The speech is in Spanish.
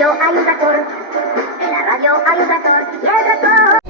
radio hay un tractor, en la radio hay un tractor y el tractor.